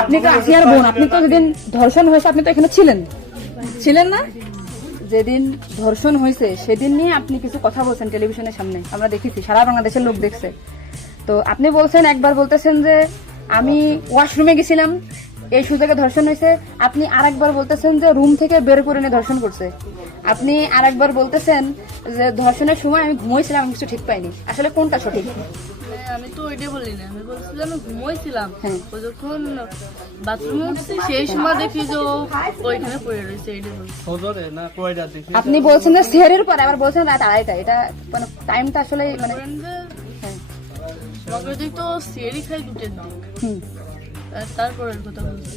আপনি তো আসিয়ার বোন আপনি তো যেদিন ধর্ষণ হয়েছে আপনি তো এখানে ছিলেন। ছিলেন না? যেদিন ধর্ষণ হয়েছে সেদিন নিয়ে আপনি কিছু কথা বলছেন টেলিভিশনের সামনে। আমরা দেখেছি সারা বাংলাদেশের লোক দেখছে। তো আপনি বলছেন একবার বলতেছেন যে আমি ওয়াশরুমে গেছিলাম এই সুযোগে ধর্ষণ হয়েছে। আপনি আরেকবার বলতেছেন যে রুম থেকে বের করে নিয়ে ধর্ষণ করছে। আপনি আরেকবার বলতেছেন যে ধর্ষণের সময় আমি ঘুমোইছিলাম আমি কিছু ঠিক পাইনি। আসলে কোনটা সঠিক? মানে আমি তো ওইটাই বলি না। আমি বলছিলাম আমি ঘুমোইছিলাম। হ্যাঁ। ও যখন বাথরুমে উঠছি সেই সময় দেখি যে ওইখানে পড়ে রয়েছে এইটাই বলছি আপনি বলছেন যে সেহের পরে আবার বলছেন রাত আড়াইটা এটা মানে টাইমটা আসলে মানে যে হ্যাঁ, তো সিঁড়ি খাই দুটের দিক তারপরের কথা বলছি।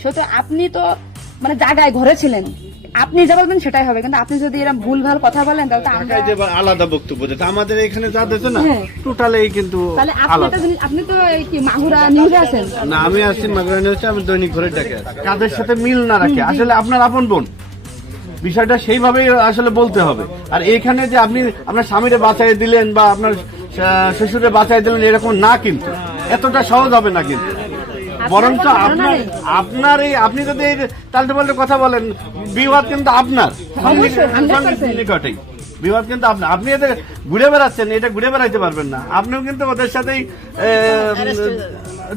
সেহেতু আপনি তো মানে জায়গায় ঘরে ছিলেন আপনি যা বলবেন সেটাই হবে। কিন্তু আপনি যদি এরকম ভুল ভালো কথা বলেন তাহলে তো আমরা যে আলাদা বক্তব্য দিতে আমাদের এখানে যা দিতে না হ্যাঁ। টোটালেই কিন্তু তাহলে আপনি আলাদা। আপনি তো এই কি মাগুরা নিউজে আছেন? না আমি আসছি মাগরানি হচ্ছে আমি দৈনিক ঘরে ডাকে আছি। কাদের সাথে মিল না রাখে? আসলে আপনার আপন বোন। বিষয়টা সেইভাবেই আসলে বলতে হবে। আর এখানে যে আপনি আপনার স্বামীরে বাঁচাই দিলেন বা আপনার শ্বশুরে বাঁচাই দিলেন এরকম না কিন্তু। এতটা সহজ হবে না কিন্তু। বরঞ্চ আপনার আপনার এই আপনি যদি এই পাল্টে কথা বলেন বিবাদ কিন্তু আপনার। অবশ্যই, 100% সঙ্গে নিকটেই। বিবাদ কিন্তু আপনি এদের ঘুরে বেড়াচ্ছেন এটা ঘুরে বেড়াইতে পারবেন না। আপনিও কিন্তু ওদের সাথেই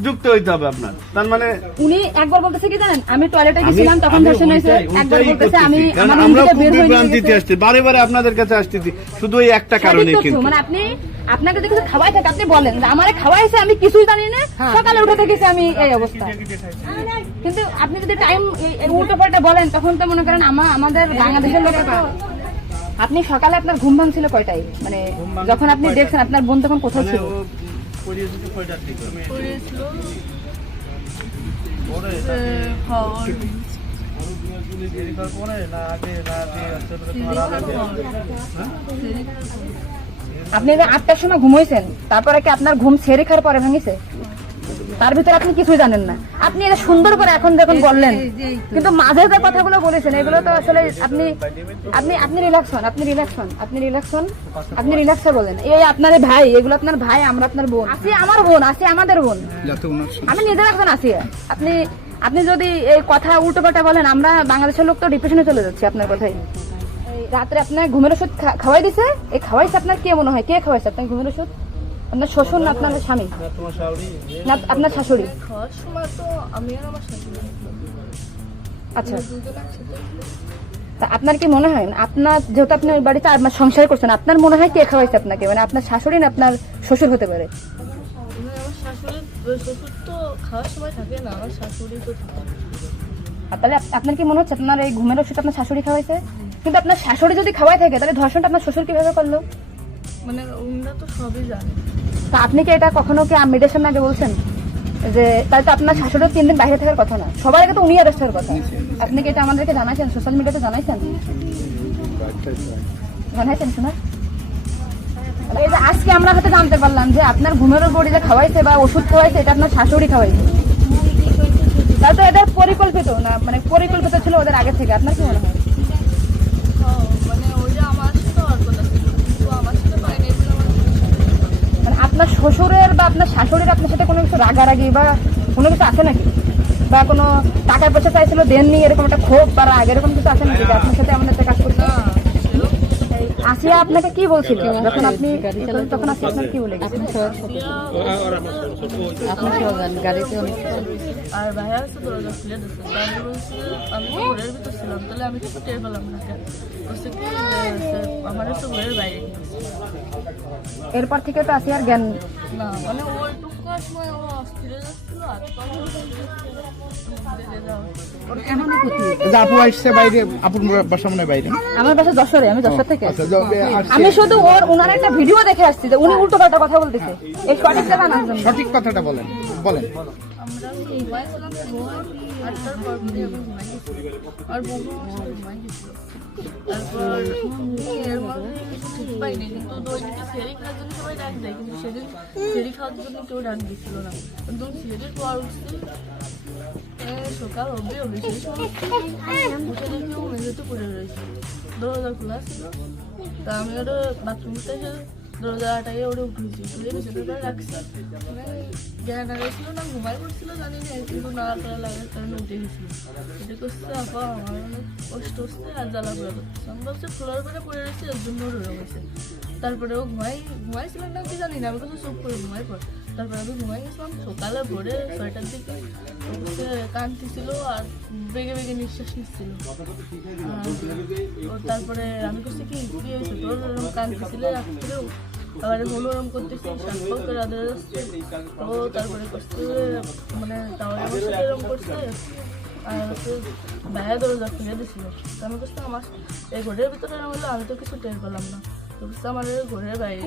যুক্ত হইতে হবে আপনার। তার মানে উনি একবার বলতেছে কি জানেন? আমি টয়লেটে গেছিলাম তখন ধর্ষণ হয়েছে একবার বলতেছে আমি আমার খুব বিভ্রান্তিতে আসছি। বারে বারে আপনাদের কাছে আসতেছি। শুধু ওই একটা কারণে কিন্তু। মানে আপনি আপনাকে যদি কিছু খাওয়াই থাকে আপনি বলেন। যে আমারে খাওয়াইছে আমি কিছুই জানি না। সকালে উঠে দেখেছি আমি এই অবস্থা। কিন্তু আপনি যদি টাইম উল্টো পাল্টা বলেন তখন তো মনে করেন আমা- আমাদের বাংলাদেশের লোক আপনি সকালে আপনার ঘুম ভাঙছিল কয়টাই মানে যখন আপনি দেখছেন আপনার বোন তখন কোথায় ছিল? পরিস্থিতি কয়টার দিকে? পড়েছিল খাওয়ার আপনি আটটার সময় ঘুমাইছেন তারপরে কি আপনার ঘুম ছেড়ে খাওয়ার পরে ভাঙিছে? তার ভিতরে আপনি কিছুই জানেন না। আপনি এটা সুন্দর করে এখন যখন বললেন কিন্তু মাঝে যে কথাগুলো বলেছেন এগুলো তো আসলে আপনি আপনি আপনি রিল্যাক্স হন আপনি রিল্যাক্স হন আপনি রিল্যাক্স হন আপনি রিল্যাক্সে বলেন। এই আপনার ভাই এগুলো আপনার ভাই আমরা আপনার বোন। আসি আমার বোন আসি আমাদের বোন। আমি নিজের একজন আছি আপনি আপনি যদি এই কথা উল্টো পাল্টা বলেন আমরা বাংলাদেশের লোক তো ডিপ্রেশনে চলে যাচ্ছি আপনার কথাই। রাত্রে আপনার ঘুমের ওষুধ খাওয়াই দিছে? এই খাওয়াইছে আপনার কে মনে হয়? কে খাওয়াইছে আপনার ঘুমের ওষুধ? আপনার শ্বশুর না আপনার স্বামী? না, আপনার শাশুড়ি? আচ্ছা। আপনার কি মনে হয়? আপনার, যেহেতু আপনি ওই বাড়িতে আপনার সংসার করছেন, আপনার মনে হয় কে খাওয়াইছে আপনাকে? মানে আপনার শাশুড়ি না আপনার শ্বশুর হতে পারে? শ্বশুর তো খাওয়ার সময় থাকে না, আমার শাশুড়ি তো তাহলে আপনার কি মনে হচ্ছে আপনার এই ঘুমের ওষুধ আপনার শাশুড়ি খাওয়াইছে? কিন্তু আপনার শাশুড়ি যদি খাওয়াই থাকে তাহলে ধর্ষণটা আপনার শ্বশুর কীভাবে করল? মানে ওনারা তো সবই জানে। তা আপনি কি এটা কখনো কি মেয়েদের সামনে আগে বলছেন? যে তাহলে তো আপনার শাশুড়ি তিন দিন বাইরে থাকার কথা না। সবার আগে তো উনি অ্যারেস্ট হওয়ার কথা। আপনি কি এটা আমাদেরকে জানাইছেন? সোশ্যাল মিডিয়াতে জানাইছেন? জানাইছেন শোনা? এই যে আজকে আমরা হয়তো জানতে পারলাম যে আপনার ঘুমের বড়ি যে খাওয়াইছে বা ওষুধ খাওয়াইছে এটা আপনার শাশুড়ি খাওয়াইছে। তাহলে তো এদের পরিকল্পিত না মানে পরিকল্পিত ছিল ওদের আগে থেকে, আপনার কি মনে হয়? মানে আপনার শ্বশুরের বা আপনার শাশুড়ির আপনার সাথে কোনো কিছু রাগারাগি বা কোনো কিছু আছে নাকি? বা কোনো টাকা পয়সা চাইছিল, দেননি, এরকম একটা ক্ষোভ বা রাগ, এরকম কিছু আছে নাকি? আপনার সাথে আমাদের আসিয়া আপনাকে কি বলছিল যখন আপনি তখন আসিয়া আপনার কি বলে গেছে আর ভাইয়া আছে দরজা খুলে দিচ্ছে আমি বলছি আমি তো ঘরের ভিতর ছিলাম তাহলে আমি কিছু টের পেলাম না আমার তো ঘরের বাইরে। এরপর থেকে তো জ্ঞান মানে যাচ্ছিল আর যাওয়া। যে আপু আসছে বাইরে আপুর বাসা মনে বাইরে। আমার বাসা যশোরে আমি যশোর থেকে। আচ্ছা। আমি শুধু ওর ওনার একটা ভিডিও দেখে আসছি যে উনি উল্টো পাল্টা কথা বলতেছে। এই সঠিক কথাটা বলেন বলেন। আমরা তারপর এর মধ্যে কিছু ঠিক কিন্তু ফেরি খাওয়ার সবাই ডাক দেয়। কিন্তু সেদিন ফেরি খাওয়ার জন্য কেউ ডাক না। একদম ফেরির পর সকাল অবধি অবধি সেই সময় পড়ে রয়েছে। দরজা খোলা ছিল। তা আমি ওটা বাথরুম থেকে দরজা আটাকে উঠেছি ঘুমাই পড়ছিল, জানি কিন্তু না করা লাগার কারণে উঠে করছে, আপা, আমার অনেক কষ্ট হচ্ছে জ্বালা পড়া পরে রয়েছে, এর জন্য তারপরে ও ঘুমাই ঘুমাইছিল না কি জানি না, আমি কিন্তু চুপ করে ঘুমাই পড়। তারপরে আমি ঘুমাই গেছিলাম সকালে ভোরে ছয়টার দিকে হচ্ছে কাঁদতেছিল আর বেগে বেগে নিঃশ্বাস নিচ্ছিল। তারপরে আমি করছি কি কি হয়েছে? তোর ওরকম কাঁদতেছিল রাত্রেও আবার হলো ওরকম করতেছি, শাক করে আদর যাচ্ছে ও তারপরে করছে মানে আমার সাথে এরকম করছে? আর হচ্ছে ভাইয়া দরজা খুলে দিছিল। তো আমি করছি আমার এই ঘরের ভিতরে হলো আমি তো কিছু টের পেলাম না। তো করছে আমার ঘরের বাইরে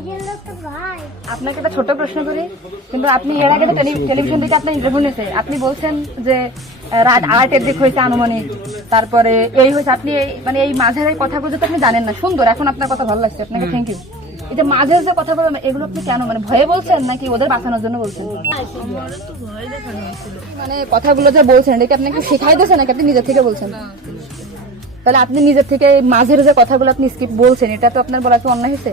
আপনাকে একটা ছোট প্রশ্ন করি। কিন্তু আপনি এর আগে তো টেলিভিশন থেকে আপনার ইন্টারভিউ নিয়েছে। আপনি বলছেন যে রাত আড়াইটের দিক হয়েছে আনুমানিক তারপরে এই হয়েছে। আপনি মানে এই মাঝের এই কথাগুলো তো আপনি জানেন না। সুন্দর এখন আপনার কথা ভালো লাগছে। আপনাকে থ্যাংক ইউ এই যে মাঝের যে কথাগুলো এগুলো আপনি কেন মানে ভয়ে বলছেন নাকি ওদের বাঁচানোর জন্য বলছেন? মানে কথাগুলো যে বলছেন এটা কি আপনাকে শেখাই দিয়েছে নাকি আপনি নিজের থেকে বলছেন? তাহলে আপনি নিজের থেকে মাঝের যে কথাগুলো আপনি স্কিপ বলছেন এটা তো আপনার বলা কি অন্যায় হয়েছে?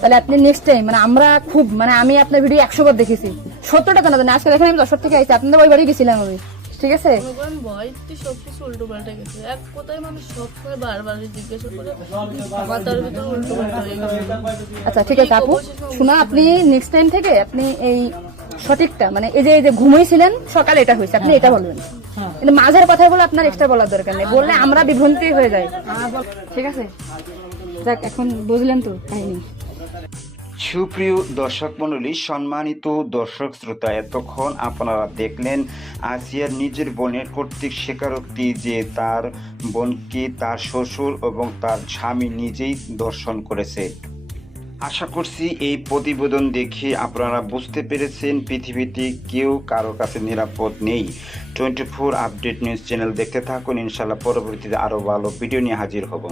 তাহলে আপনি নেক্সট টাইম মানে আমরা খুব মানে আমি আপনার ভিডিও একশো বার দেখেছি। সত্তরটা তো না জানি, আজকে দেখেন আমি দশর থেকে আইছি আপনাদের ওই বাড়ি গেছিলাম আমি ঠিক আছে? আচ্ছা ঠিক আছে আপু। শোনা আপনি নেক্সট টাইম থেকে আপনি এই সঠিকটা? মানে এই যে এই যে ঘুমিয়েছিলেন সকালে এটা হয়েছে। আপনি এটা বলবেন। কিন্তু মাঝের কথা বলে আপনার এক্সট্রা বলার দরকার নেই। বললে আমরা বিভ্রান্তি হয়ে যাই। ঠিক আছে? যাক এখন বুঝলেন তো কাহিনী। সুপ্রিয় দর্শক মণ্ডলী সম্মানিত দর্শক শ্রোতা এতক্ষণ আপনারা দেখলেন আসিয়ার নিজের বোনের কর্তৃক স্বীকারোক্তি যে তার বোনকে তার শ্বশুর এবং তার স্বামী নিজেই দর্শন করেছে। আশা করছি এই প্রতিবেদন দেখে আপনারা বুঝতে পেরেছেন পৃথিবীতে কেউ কারও কাছে নিরাপদ নেই। Twenty four update news channel দেখতে থাকুন। ইনশাল্লাহ পরবর্তীতে আরও ভালো ভিডিও নিয়ে হাজির হব।